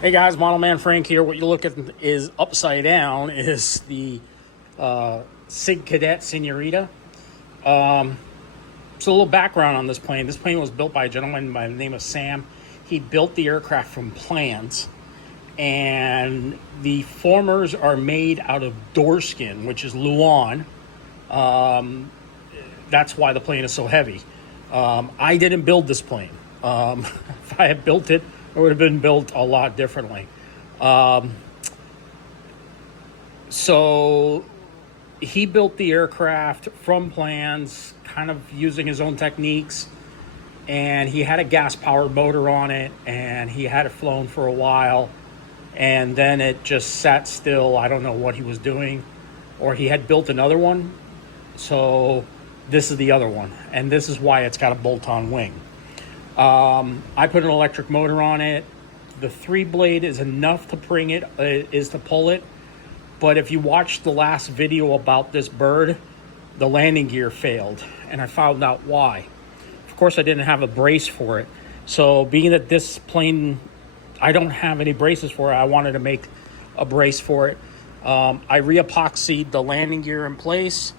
Hey guys, Model Man Frank here. What you look at is upside down is the Sig Kadet Seniorita. So a little background on this plane. This plane was built by a gentleman by the name of Sam. He built the aircraft from plans, and the formers are made out of door skin, which is Luan. That's why the plane is so heavy. I didn't build this plane. If I had built it, it would have been built a lot differently. So he built the aircraft from plans, kind of using his own techniques, and he had a gas-powered motor on it, and he had it flown for a while, and then it just sat still. I don't know what he was doing, or he had built another one. So this is the other one, and this is why it's got a bolt-on wing. I put an electric motor on it. The 3-blade is enough to bring it, is to pull it. But if you watch the last video about this bird, the landing gear failed, and I found out why. Of course, I didn't have a brace for it. So being that this plane, I don't have any braces for it, I wanted to make a brace for it. I re-epoxied the landing gear in place,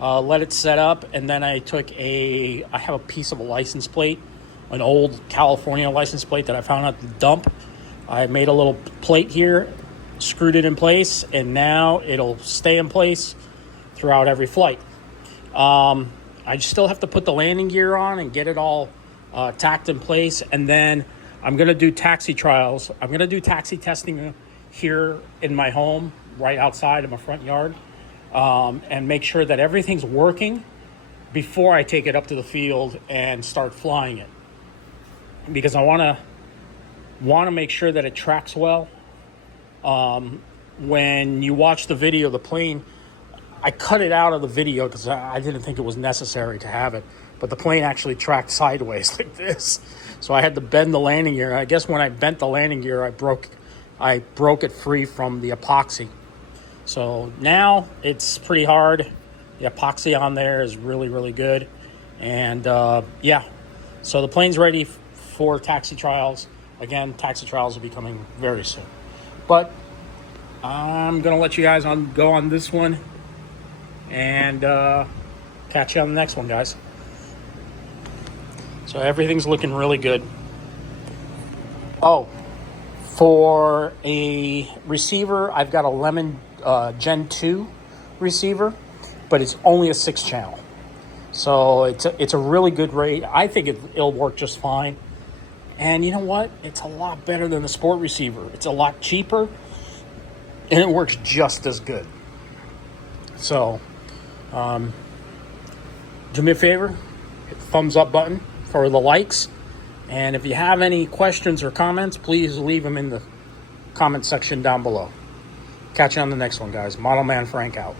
let it set up, and then I have a piece of a license plate, an old California license plate that I found at the dump. I made a little plate here, screwed it in place, and now it'll stay in place throughout every flight. I still have to put the landing gear on and get it all tacked in place, and then I'm going to do taxi trials. I'm going to do taxi testing here in my home, right outside in my front yard, and make sure that everything's working before I take it up to the field and start flying it. Because I want to make sure that it tracks well. When you watch the video of the plane, I cut it out of the video because I didn't think it was necessary to have it. But the plane actually tracked sideways like this. So I had to bend the landing gear. I guess when I bent the landing gear, I broke it free from the epoxy. So now it's pretty hard. The epoxy on there is really, really good. And yeah, so the plane's ready for taxi trials. Again, taxi trials will be coming very soon. But I'm going to let you guys go on this one, and catch you on the next one, guys. So everything's looking really good. Oh, for a receiver, I've got a Lemon Gen 2 receiver, but it's only a 6-channel. So it's a really good rate. I think it'll work just fine. And you know what? It's a lot better than the sport receiver. It's a lot cheaper, and it works just as good. So, do me a favor, hit the thumbs up button for the likes. And if you have any questions or comments, please leave them in the comment section down below. Catch you on the next one, guys. Model Man Frank out.